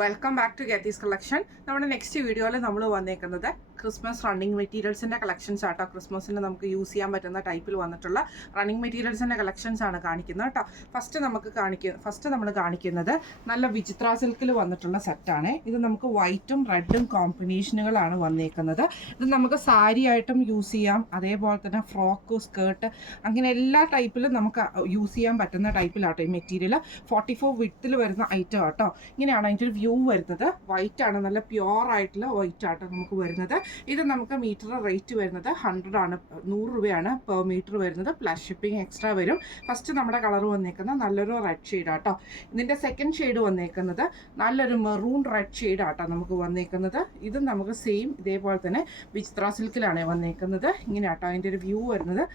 Welcome back to ഗെത്തീസ് collection. നമ്മുടെ next വീഡിയോയിൽ നമ്മൾ വന്നേക്കുന്നത് ക്രിസ്മസ് റണ്ണിങ് മെറ്റീരിയൽസിൻ്റെ കളക്ഷൻസ് ആട്ടോ. ക്രിസ്മസിന് നമുക്ക് യൂസ് ചെയ്യാൻ പറ്റുന്ന ടൈപ്പിൽ വന്നിട്ടുള്ള റണ്ണിങ് മെറ്റീരിയൽസിൻ്റെ കളക്ഷൻസ് ആണ് കാണിക്കുന്നത് കേട്ടോ. ഫസ്റ്റ് നമ്മൾ കാണിക്കുന്നത് നല്ല വിചിത്ര സിൽക്കിൽ വന്നിട്ടുള്ള സെറ്റാണ്. ഇത് നമുക്ക് വൈറ്റും റെഡും കോമ്പിനേഷനുകളാണ് വന്നേക്കുന്നത്. ഇത് നമുക്ക് സാരി ആയിട്ടും യൂസ് ചെയ്യാം, അതേപോലെ തന്നെ ഫ്രോക്ക്, സ്കേർട്ട്, അങ്ങനെ എല്ലാ ടൈപ്പിലും നമുക്ക് യൂസ് ചെയ്യാൻ പറ്റുന്ന ടൈപ്പിലാട്ടോ ഈ മെറ്റീരിയൽ. 44 വിഡ്ത്തിൽ വരുന്ന ഐറ്റം ആട്ടോ. ഇങ്ങനെയാണ് അതിൻ്റെ ഒരു വ്യൂ വരുന്നത്. വൈറ്റ് ആണ്, നല്ല പ്യുവർ ആയിട്ടുള്ള വൈറ്റ് ആട്ടോ നമുക്ക് വരുന്നത്. ഇത് നമുക്ക് മീറ്റർ റേറ്റ് വരുന്നത് 100 ആണ്, 100 രൂപയാണ് പെർ മീറ്റർ വരുന്നത്. പ്ലസ് ഷിപ്പിംഗ് എക്സ്ട്രാ വരും. ഫസ്റ്റ് നമ്മുടെ കളർ വന്നേക്കുന്നത് നല്ലൊരു റെഡ് ഷെയ്ഡ് ആട്ടോ. ഇതിൻ്റെ സെക്കൻഡ് ഷെയ്ഡ് വന്നേക്കുന്നത് നല്ലൊരു മെറൂൺ റെഡ് ഷെയ്ഡ് ആട്ടോ നമുക്ക് വന്നേക്കുന്നത്. ഇത് നമുക്ക് സെയിം ഇതേപോലെ തന്നെ വിചിത്ര സിൽക്കിലാണ് വന്നേക്കുന്നത്. ഇങ്ങനെ ആട്ടോ അതിൻ്റെ ഒരു വ്യൂ വരുന്നത്.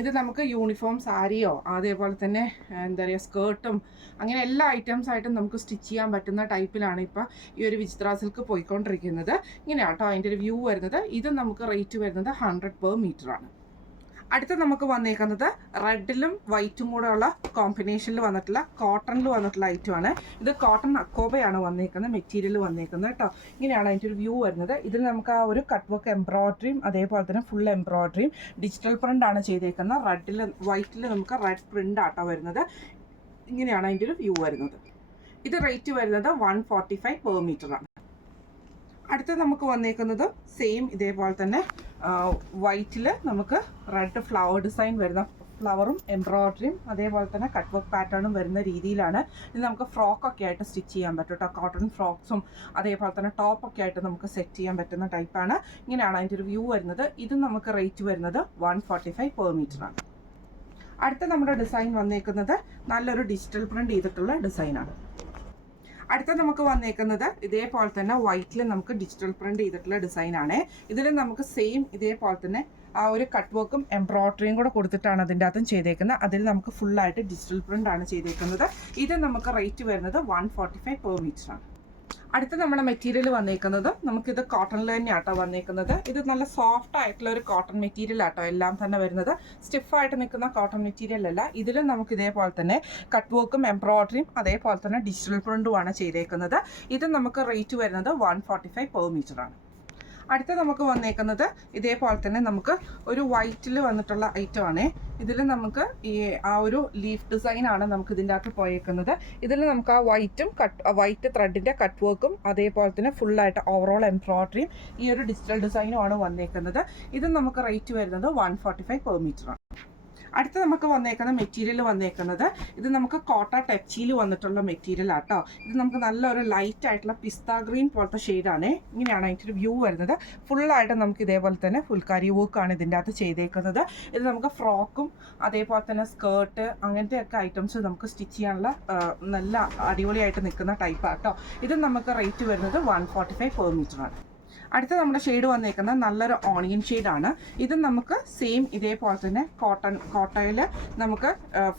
ഇത് നമുക്ക് യൂണിഫോം സാരിയോ അതേപോലെ തന്നെ എന്താ പറയുക സ്കേർട്ടും അങ്ങനെ എല്ലാ ഐറ്റംസ് ആയിട്ടും നമുക്ക് സ്റ്റിച്ച് ചെയ്യാൻ പറ്റുന്ന ടൈപ്പിലാണ് ഇപ്പോൾ ഈ ഒരു വിചിത്ര സിൽക്ക് പോയിക്കൊണ്ടിരിക്കുന്നത്. ഇങ്ങനെയാട്ടോ അതിൻ്റെ ഒരു വ്യൂ വരുന്നത്. ഇത് നമുക്ക് റേറ്റ് വരുന്നത് 100 പെർ മീറ്റർ ആണ്. അടുത്ത നമുക്ക് വന്നേക്കുന്നത് റെഡിലും വൈറ്റും കൂടെ ഉള്ള കോമ്പിനേഷനിൽ വന്നിട്ടുള്ള കോട്ടണിൽ വന്നിട്ടുള്ള ഐറ്റമാണ്. ഇത് കോട്ടൺ അക്കോബയാണ് വന്നേക്കുന്നത് മെറ്റീരിയൽ വന്നേക്കുന്നത് കേട്ടോ. ഇങ്ങനെയാണ് അതിൻ്റെ ഒരു വ്യൂ വരുന്നത്. ഇതിൽ നമുക്ക് ആ ഒരു കട്ട് വർക്ക് എംബ്രോയിഡറിയും അതേപോലെ തന്നെ ഫുൾ എംബ്രോയിഡറിയും ഡിജിറ്റൽ പ്രിൻ്റ് ആണ് ചെയ്തേക്കുന്നത്. വൈറ്റിൽ നമുക്ക് റെഡ് പ്രിൻ്റ് ആട്ടോ വരുന്നത്. ഇങ്ങനെയാണ് അതിൻ്റെ ഒരു വ്യൂ വരുന്നത്. ഇത് റേറ്റ് വരുന്നത് 145 പെർ മീറ്റർ ആണ്. അടുത്ത നമുക്ക് വന്നേക്കുന്നത് സെയിം ഇതേപോലെ തന്നെ വൈറ്റിൽ നമുക്ക് റെഡ് ഫ്ലവർ ഡിസൈൻ വരുന്ന ഫ്ലവറും എംബ്രോയിഡറിയും അതേപോലെ തന്നെ കട്ട് വർക്ക് പാറ്റേണും വരുന്ന രീതിയിലാണ്. ഇത് നമുക്ക് ഫ്രോക്കൊക്കെ ആയിട്ട് സ്റ്റിച്ച് ചെയ്യാൻ പറ്റും കേട്ടോ. കോട്ടൺ ഫ്രോക്സും അതേപോലെ തന്നെ ടോപ്പൊക്കെ ആയിട്ട് നമുക്ക് സെറ്റ് ചെയ്യാൻ പറ്റുന്ന ടൈപ്പാണ്. ഇങ്ങനെയാണ് അതിൻ്റെ ഒരു വ്യൂ വരുന്നത്. ഇത് നമുക്ക് റേറ്റ് വരുന്നത് 145 പെർ മീറ്റർ ആണ്. അടുത്ത നമ്മുടെ ഡിസൈൻ വന്നേക്കുന്നത് നല്ലൊരു ഡിജിറ്റൽ പ്രിൻ്റ് ചെയ്തിട്ടുള്ള ഡിസൈനാണ്. അടുത്ത നമുക്ക് വന്നേക്കുന്നത് ഇതേപോലെ തന്നെ വൈറ്റിൽ നമുക്ക് ഡിജിറ്റൽ പ്രിൻ്റ് ചെയ്തിട്ടുള്ള ഡിസൈനാണ്. ഇതിൽ നമുക്ക് സെയിം ഇതേപോലെ തന്നെ ആ ഒരു കട്ട് വർക്കും എംബ്രോയിഡറിയും കൂടെ കൊടുത്തിട്ടാണ് അതിൻ്റെ അകത്തും ചെയ്തേക്കുന്നത്. അതിൽ നമുക്ക് ഫുള്ളായിട്ട് ഡിജിറ്റൽ പ്രിൻ്റ് ആണ് ചെയ്തേക്കുന്നത്. ഇത് നമുക്ക് റേറ്റ് വരുന്നത് 145 പെർ മീറ്റർ ആണ്. അടുത്ത നമ്മുടെ മെറ്റീരിയൽ വന്നേക്കുന്നത് നമുക്കിത് കോട്ടണിൽ തന്നെയാട്ടോ വന്നേക്കുന്നത്. ഇത് നല്ല സോഫ്റ്റ് ആയിട്ടുള്ള ഒരു കോട്ടൺ മെറ്റീരിയൽ ആട്ടോ എല്ലാം തന്നെ വരുന്നത്. സ്റ്റിഫായിട്ട് നിൽക്കുന്ന കോട്ടൺ മെറ്റീരിയൽ അല്ല. ഇതിലും നമുക്ക് ഇതേപോലെ തന്നെ കട്ട് വർക്കും എംബ്രോയിഡറിയും അതേപോലെ തന്നെ ഡിജിറ്റൽ പ്രിൻ്റുമാണ് ചെയ്തേക്കുന്നത്. ഇത് നമുക്ക് റേറ്റ് വരുന്നത് 145 പെർ മീറ്റർ ആണ്. അടുത്ത നമുക്ക് വന്നേക്കുന്നത് ഇതേപോലെ തന്നെ നമുക്ക് ഒരു വൈറ്റിൽ വന്നിട്ടുള്ള ഐറ്റമാണ്. ഇതിൽ നമുക്ക് ഈ ആ ഒരു ലീഫ് ഡിസൈനാണ് നമുക്ക് ഇതിൻ്റെ അകത്ത് പോയേക്കുന്നത്. ഇതിൽ നമുക്ക് ആ വൈറ്റ് ത്രെഡിൻ്റെ കട്ട് വർക്കും അതേപോലെ തന്നെ ഫുള്ളായിട്ട് ഓവറോൾ എംബ്രോയിഡറിയും ഈ ഒരു ഡിജിറ്റൽ ഡിസൈനുമാണ് വന്നേക്കുന്നത്. ഇത് നമുക്ക് റേറ്റ് വരുന്നത് 145 പെർ മീറ്റർ ആണ്. അടുത്ത നമുക്ക് വന്നേക്കുന്ന മെറ്റീരിയൽ വന്നേക്കുന്നത് ഇത് നമുക്ക് കോട്ട ടെച്ചിയിൽ വന്നിട്ടുള്ള മെറ്റീരിയൽ ആട്ടോ. ഇത് നമുക്ക് നല്ലൊരു ലൈറ്റ് ആയിട്ടുള്ള പിസ്ത ഗ്രീൻ പോലത്തെ ഷെയ്ഡാണ്. ഇങ്ങനെയാണ് അതിൻ്റെ ഒരു വ്യൂ വരുന്നത്. ഫുള്ളായിട്ട് നമുക്ക് ഇതേപോലെ തന്നെ ഫുൾക്കാരി വർക്കാണ് ഇതിൻ്റെ അകത്ത് ചെയ്തേക്കുന്നത്. ഇത് നമുക്ക് ഫ്രോക്കും അതേപോലെ തന്നെ സ്കേർട്ട് അങ്ങനത്തെയൊക്കെ ഐറ്റംസ് നമുക്ക് സ്റ്റിച്ച് ചെയ്യാനുള്ള നല്ല അടിപൊളിയായിട്ട് നിൽക്കുന്ന ടൈപ്പാട്ടോ. ഇത് നമുക്ക് റേറ്റ് വരുന്നത് 145 പെർ മീറ്റർ ആണ്. അടുത്ത നമ്മുടെ ഷെയ്ഡ് വന്നേക്കുന്നത് നല്ലൊരു ഓണിയൻ ഷെയ്ഡാണ്. ഇത് നമുക്ക് സെയിം ഇതേപോലെ തന്നെ കോട്ടയിൽ നമുക്ക്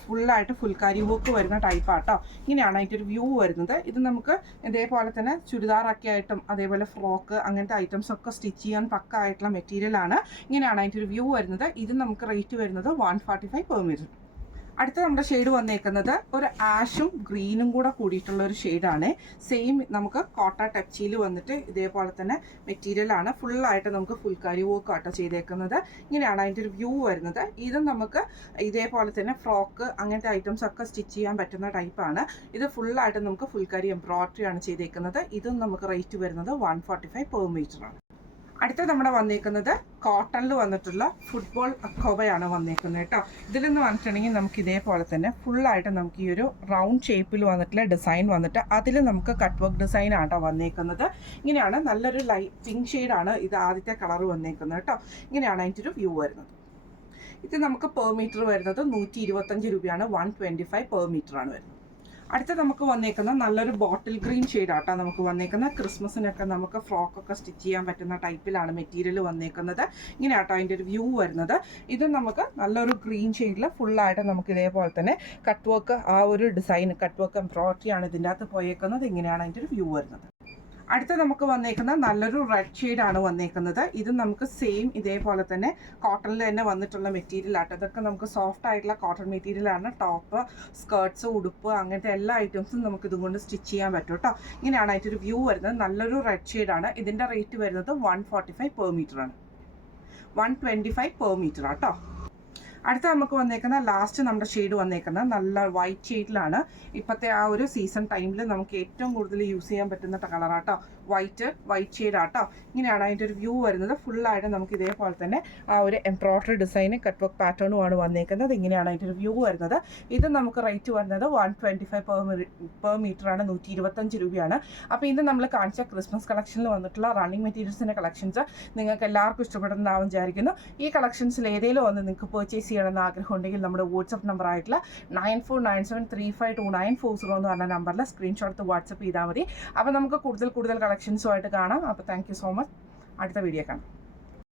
ഫുള്ളായിട്ട് ഫുൾക്കാരി വർക്ക് വരുന്ന ടൈപ്പാട്ടോ. ഇങ്ങനെയാണ് അതിൻ്റെ ഒരു വ്യൂ വരുന്നത്. ഇത് നമുക്ക് ഇതേപോലെ തന്നെ ചുരിദാറൊക്കെ ആയിട്ടും അതേപോലെ ഫ്രോക്ക് അങ്ങനത്തെ ഐറ്റംസ് ഒക്കെ സ്റ്റിച്ച് ചെയ്യാൻ പക്ക ആയിട്ടുള്ള മെറ്റീരിയലാണ്. ഇങ്ങനെയാണ് അതിൻ്റെ ഒരു വ്യൂ വരുന്നത്. ഇത് നമുക്ക് റേറ്റ് വരുന്നത് 145 പെർ മീറ്റർ. അടുത്ത നമ്മുടെ ഷെയ്ഡ് വന്നേക്കുന്നത് ഒരു ആഷും ഗ്രീനും കൂടെ കൂടിയിട്ടുള്ള ഒരു ഷെയ്ഡാണ്. സെയിം നമുക്ക് കോട്ട ടച്ചിയിൽ വന്നിട്ട് ഇതേപോലെ തന്നെ മെറ്റീരിയലാണ്. ഫുള്ളായിട്ട് നമുക്ക് ഫുൾക്കാരി വർക്ക് ആട്ടോ ചെയ്തേക്കുന്നത്. ഇങ്ങനെയാണ് അതിൻ്റെ ഒരു വ്യൂ വരുന്നത്. ഇത് നമുക്ക് ഇതേപോലെ തന്നെ ഫ്രോക്ക് അങ്ങനത്തെ ഐറ്റംസ് ഒക്കെ സ്റ്റിച്ച് ചെയ്യാൻ പറ്റുന്ന ടൈപ്പാണ്. ഇത് ഫുള്ളായിട്ട് നമുക്ക് ഫുൾക്കാരി എംബ്രോയിഡറി ആണ് ചെയ്തേക്കുന്നത്. ഇതും നമുക്ക് റേറ്റ് വരുന്നത് 145 പെർ മീറ്റർ ആണ്. അടുത്ത നമ്മുടെ വന്നേക്കുന്നത് കോട്ടണിൽ വന്നിട്ടുള്ള ഫുട്ബോൾ അക്കോബയാണ് വന്നേക്കുന്നത് കേട്ടോ. ഇതിലെന്ന് പറഞ്ഞിട്ടുണ്ടെങ്കിൽ നമുക്ക് ഇതേപോലെ തന്നെ ഫുള്ളായിട്ട് നമുക്ക് ഈ ഒരു റൗണ്ട് ഷേപ്പിൽ വന്നിട്ടുള്ള ഡിസൈൻ വന്നിട്ട് അതിൽ നമുക്ക് കട്ട് വർക്ക് ഡിസൈൻ ആട്ടോ വന്നേക്കുന്നത്. ഇങ്ങനെയാണ് നല്ലൊരു പിങ്ക് ഷെയ്ഡാണ് ഇത് ആദ്യത്തെ കളർ വന്നേക്കുന്നത് കേട്ടോ. ഇങ്ങനെയാണ് അതിൻ്റെ ഒരു വ്യൂ വരുന്നത്. ഇത് നമുക്ക് പെർ മീറ്റർ വരുന്നത് 125 രൂപയാണ്. 125 പെർ മീറ്റർ ആണ് വരുന്നത്. അടുത്ത നമുക്ക് വന്നേക്കുന്ന നല്ലൊരു ബോട്ടിൽ ഗ്രീൻ ഷെയ്ഡാട്ടോ നമുക്ക് വന്നേക്കുന്നത്. ക്രിസ്മസിനൊക്കെ നമുക്ക് ഫ്രോക്കൊക്കെ സ്റ്റിച്ച് ചെയ്യാൻ പറ്റുന്ന ടൈപ്പിലാണ് മെറ്റീരിയൽ വന്നേക്കുന്നത്. ഇങ്ങനെയാട്ടോ അതിൻ്റെ ഒരു വ്യൂ വരുന്നത്. ഇത് നമുക്ക് നല്ലൊരു ഗ്രീൻ ഷെയ്ഡിൽ ഫുള്ളായിട്ട് നമുക്ക് ഇതേപോലെ തന്നെ കട്ട് വർക്ക് ആ ഒരു ഡിസൈൻ കട്ട് വർക്ക് എംബ്രോയിഡറി ആണ് ഇതിൻ്റെ അകത്ത് പോയേക്കുന്നത്. ഇങ്ങനെയാണ് അതിൻ്റെ ഒരു വ്യൂ വരുന്നത്. അടുത്ത നമുക്ക് വന്നേക്കുന്ന നല്ലൊരു റെഡ് ഷെയ്ഡാണ് വന്നേക്കുന്നത്. ഇത് നമുക്ക് സെയിം ഇതേപോലെ തന്നെ കോട്ടണിൽ തന്നെ വന്നിട്ടുള്ള മെറ്റീരിയൽ ആട്ടോ. ഇതൊക്കെ നമുക്ക് സോഫ്റ്റ് ആയിട്ടുള്ള കോട്ടൺ മെറ്റീരിയലാണ്. ടോപ്പ്, സ്കേർട്ട്സ്, ഉടുപ്പ് അങ്ങനത്തെ എല്ലാ ഐറ്റംസും നമുക്ക് ഇതുകൊണ്ട് സ്റ്റിച്ച് ചെയ്യാൻ പറ്റും കേട്ടോ. ഇങ്ങനെയാണ് അതിൻ്റെ ഒരു വ്യൂ വരുന്നത്. നല്ലൊരു റെഡ് ഷെയ്ഡാണ്. ഇതിൻ്റെ റേറ്റ് വരുന്നത് 145 പെർ മീറ്റർ ആണ്. 125 പെർ മീറ്റർ ആട്ടോ. അടുത്ത നമുക്ക് വന്നേക്കുന്ന ലാസ്റ്റ് നമ്മുടെ ഷെയ്ഡ് വന്നേക്കുന്നത് നല്ല വൈറ്റ് ഷെയ്ഡിലാണ്. ഇപ്പോഴത്തെ ആ ഒരു സീസൺ ടൈമിൽ നമുക്ക് ഏറ്റവും കൂടുതൽ യൂസ് ചെയ്യാൻ പറ്റുന്ന കളറാട്ടോ. വൈറ്റ് ഷെയ്ഡാട്ടോ. ഇങ്ങനെയാണ് അതിൻ്റെ ഒരു വ്യൂ വരുന്നത്. ഫുള്ളായിട്ട് നമുക്ക് ഇതേപോലെ തന്നെ ആ ഒരു എംബ്രോയ്ഡറി ഡിസൈനും കട്ട് വർക്ക് പാറ്റേണുമാണ് വന്നേക്കുന്നത്. ഇങ്ങനെയാണ് അതിൻ്റെ ഒരു വ്യൂ വരുന്നത്. ഇത് നമുക്ക് റേറ്റ് വരുന്നത് 125 പെർ മീറ്റർ ആണ്. 125 രൂപയാണ്. അപ്പോൾ ഇത് നമ്മൾ കാണിച്ച ക്രിസ്മസ് കളക്ഷനിൽ വന്നിട്ടുള്ള റണ്ണിങ് മെറ്റീരിയൽസിൻ്റെ കളക്ഷൻസ് നിങ്ങൾക്ക് എല്ലാവർക്കും ഇഷ്ടപ്പെടുന്നതാവും വിചാരിക്കുന്നു. ഈ കളക്ഷൻസിൽ ഏതെങ്കിലും ഒന്ന് നിങ്ങൾക്ക് പർച്ചേസ് ചെയ്യണമെന്ന് ആഗ്രഹം ഉണ്ടെങ്കിൽ നമ്മുടെ വാട്സപ്പ് നമ്പർ ആയിട്ടുള്ള 9497352940 എന്ന് പറഞ്ഞ നമ്പറിൽ സ്ക്രീൻഷോട്ട് വാട്സപ്പ് ചെയ്താൽ മതി. അപ്പോൾ നമുക്ക് കൂടുതൽ കളക്ഷൻസുമായിട്ട് കാണാം. അപ്പോൾ താങ്ക് യു സോ മച്ച്. അടുത്ത വീഡിയോ കാണാം.